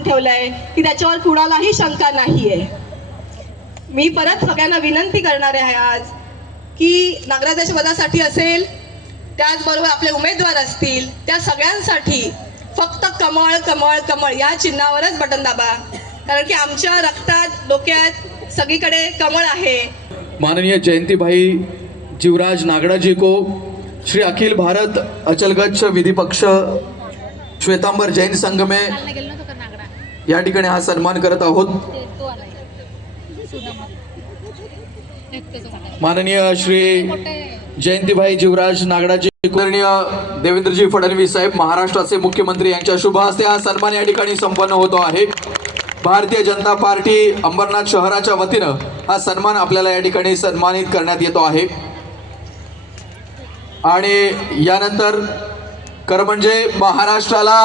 करून ठेवलंय की त्याच्यावर कुणालाही शंका नाहीये. मी परत सगळ्यांना विनंती करणार आहे आज की नगराध्यक्ष पदासाठी असेल, त्याचबरोबर आपले उमेदवार असतील, त्या सगळ्यांसाठी फक्त कमळ कमळ कमळ या चिन्हावरच बटन दाबा, कारण की आमच्या रक्तात डोक्यात सगळीकडे कमळ आहे. माननीय जयंती भाई जीवराज नागड़ा जी को श्री अखिल भारत अचलगच्छ विधि पक्ष श्वेतांबर जैन संघ में या ठिकाणी हा सन्मान करत आहोत. माननीय श्री जयंती भाई जीवराज नागड़ा जी, माननीय देवेंद्रजी फडणवीस साहेब महाराष्ट्राचे मुख्यमंत्री यांच्या शुभ हस्ते हा सन्मान या ठिकाणी संपन्न होतो आहे. भारतीय जनता पार्टी अंबरनाथ शहराच्या वतीनं हा सन्मान आपल्याला या ठिकाणी सन्मानित करण्यात येतो आहे. आणि यानंतर खरं म्हणजे महाराष्ट्राला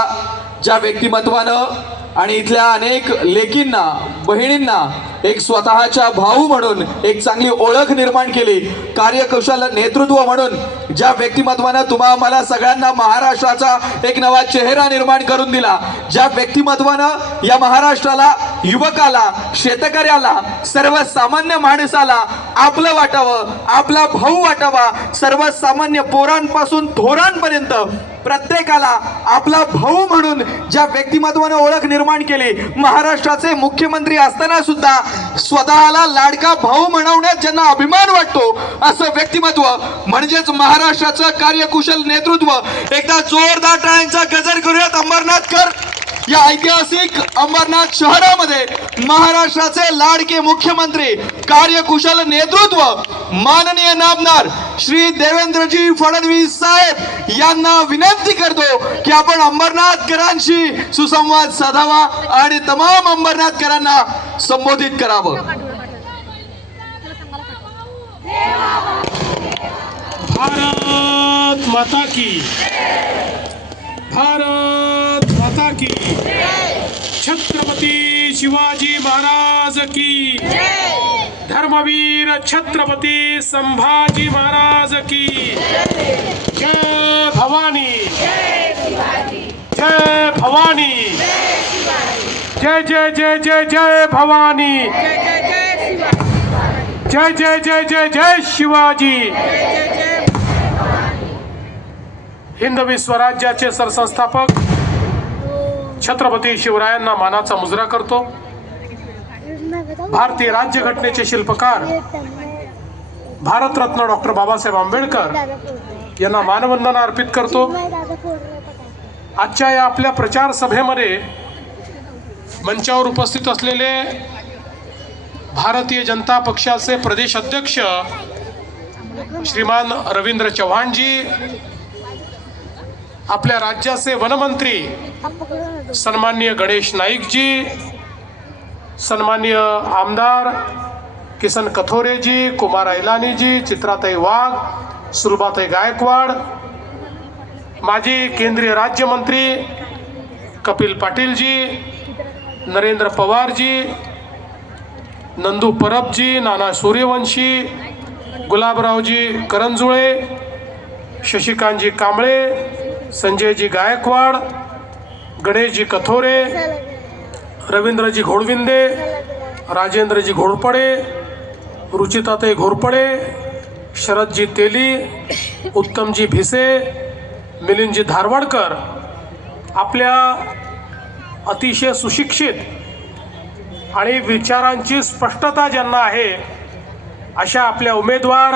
ज्या व्यक्तिमत्वानं आणि इथल्या अनेक लेकींना बहिणींना एक स्वतःच्या भाऊ म्हणून एक चांगली ओळख निर्माण केली, कार्यकुशल नेतृत्व म्हणून ज्या व्यक्तिमत्वानं तुम्हा मला सगळ्यांना महाराष्ट्राचा एक नवा चेहरा निर्माण करून दिला, ज्या व्यक्तिमत्वानं या महाराष्ट्राला, युवकाला, शेतकऱ्याला, सर्वसामान्य माणसाला आपलं वाटावं, आपला भाऊ वाटावा, सर्वसामान्य पोरांपासून थोरांपर्यंत प्रत्येकाला आपला भाऊ म्हणून ज्या व्यक्तिमत्वाने ओळख निर्माण केली, महाराष्ट्राचे मुख्यमंत्री असताना सुद्धा स्वतःला लाडका भाऊ म्हणवण्यात ज्यांना अभिमान वाटतो असं व्यक्तिमत्व म्हणजेच महाराष्ट्राचं कार्यकुशल नेतृत्व. एकदा जोरदार टाळ्यांचा गजर करूयात अंबरनाथकर. या ऐतिहासिक अंबरनाथ शहरामध्ये महाराष्ट्राचे लाडके मुख्यमंत्री, कार्यकुशल नेतृत्व माननीय नामदार श्री देवेंद्रजी फडणवीस साहेब यांना विनंती करतो की आपण अंबरनाथकरांशी सुसंवाद साधावा आणि तमाम अंबरनाथकरांना संबोधित करावं. भारत माता की, भारत माता की, छत्रपती शिवाजी महाराज की, धर्मवीर छत्रपती संभाजी महाराज की, जय भवानी, जय भवानी, जय जय जय जय जय भवानी, जय जय जय जय जय शिवाजी. हिंदवी स्वराज्याचे सरसंस्थापक छत्रपती शिवरायांना मानाचा मुजरा करतो. भारतीय राज्यघटनेचे शिल्पकार भारतरत्न डॉक्टर बाबासाहेब आंबेडकर यांना मानवंदना अर्पित करतो. आजच्या या आपल्या प्रचार सभेमध्ये मंचावर उपस्थित असलेले भारतीय जनता पक्षाचे प्रदेश अध्यक्ष श्रीमान रवींद्र चव्हाणजी, आपल्या राज्याचे वनमंत्री सन्माननीय गणेश नाईकजी, सन्माननीय आमदार किसन कथोरेजी, कुमार ऐलानीजी, चित्राताई वाघ, सुलभाताई गायकवाड, माजी केंद्रीय राज्यमंत्री कपिल पाटीलजी, नरेंद्र पवारजी, नंदू परबजी, नाना सूर्यवंशी, गुलाबरावजी करंजुळे, शशिकांतजी कांबळे, संजयजी गायकवाड, गणेशजी कथोरे, रवींद्रजी घोडविंदे, राजेंद्रजी घोरपडे, रुचिताताई घोरपडे, शरदजी तेली, उत्तमजी भिसे, मिलिंदजी धारवाडकर, आपल्या अतिशय सुशिक्षित आणि विचारांची स्पष्टता ज्यांना आहे अशा आपल्या उमेदवार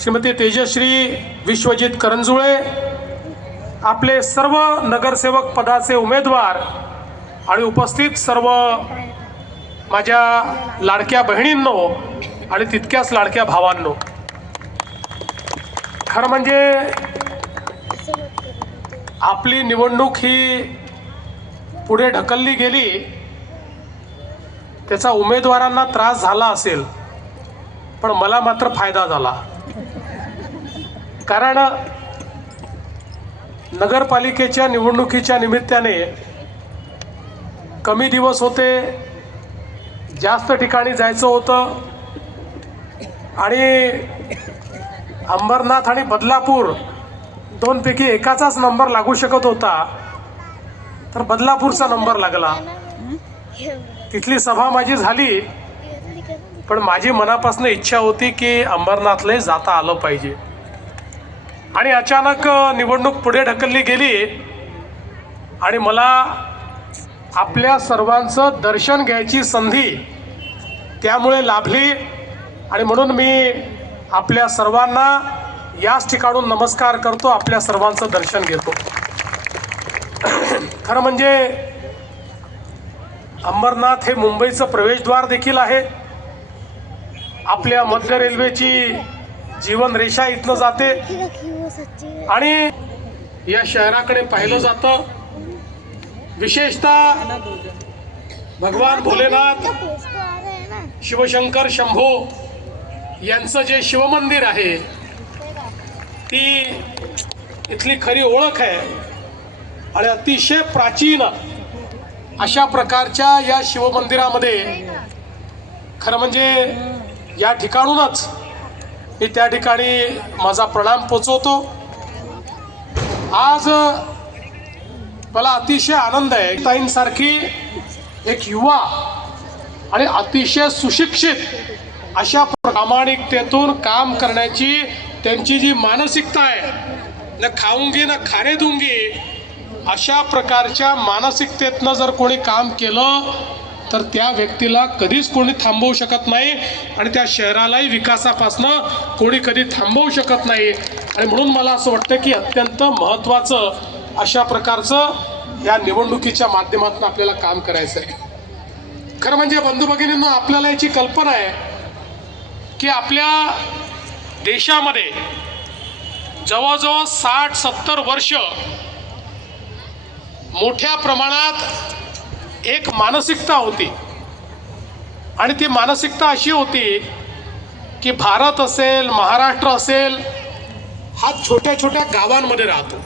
श्रीमती तेजश्री विश्वजित करंजुळे, आपले सर्व नगरसेवक पदाचे उमेदवार आणि उपस्थित सर्व माझ्या लाडक्या बहिणींनो आणि तितक्याच लाडक्या भावांनो, खरं म्हणजे आपली निवडणूक ही पुढे ढकलली गेली, त्याचा उमेदवारांना त्रास झाला असेल, पण मला मात्र फायदा झाला. कारण नगरपालिकेच्या निवडणुकीच्या निमित्ताने कमी दिवस होते, जास्त ठिकाणी जायचं होतं आणि अंबरनाथ आणि बदलापूर दोनपैकी एकाचाच नंबर लागू शकत होता. तर बदलापूरचा नंबर लागला. तिथली सभा माझी झाली, पण माझी मनापासून इच्छा होती की अंबरनाथला जाता आलं पाहिजे. आणि अचानक निवडणूक पुढे ढकलली गेली आणि मला आपल्या सर्वांचं दर्शन घ्यायची संधी त्यामुळे लाभली. आणि म्हणून मी आपल्या सर्वांना याच ठिकाणून नमस्कार करतो, आपल्या सर्वांचं दर्शन घेतो. खरं म्हणजे अंबरनाथ हे मुंबईचं प्रवेशद्वार देखील आहे. आपल्या मध्य रेल्वेची जीवन रेषा इथनं जाते आणि या शहराकडे पाहिलं जातं. विशेषतः भगवान भोलेनाथ, शिवशंकर शंभो यांचं जे शिवमंदिर आहे ती इथली खरी ओळख आहे. आणि अतिशय प्राचीन अशा प्रकारच्या या शिवमंदिरामध्ये खरं म्हणजे या ठिकाणूनच मी त्या ठिकाणी माझा प्रणाम पोचवतो. आज मला अतिशय आनंद आहे. ताईंसारखी एक युवा आणि अतिशय सुशिक्षित अशा प्रामाणिकतेतून काम करण्याची त्यांची जी मानसिकता आहे, न खाऊंगी न खाने दूंगी अशा प्रकारच्या मानसिकतेतनं जर कोणी काम केलं तर त्या व्यक्तीला कधीच कोणी थांबवू शकत नाही आणि त्या शहरालाही विकासापासनं कोणी कधी थांबवू शकत नाही. आणि म्हणून मला असं वाटतं की अत्यंत महत्त्वाचं अशा प्रकारचं या निवडणुकीच्या माध्यमातून आपल्याला काम करायचं आहे. खरं म्हणजे बंधू भगिनींनो, आपल्याला याची कल्पना आहे की आपल्या देशामध्ये जवळजवळ 60-70 वर्ष मोठ्या प्रमाणात एक मानसिकता होती. आणि ती मानसिकता अशी होती की भारत असेल, महाराष्ट्र असेल, हा छोट्या छोट्या गावांमध्ये राहतो.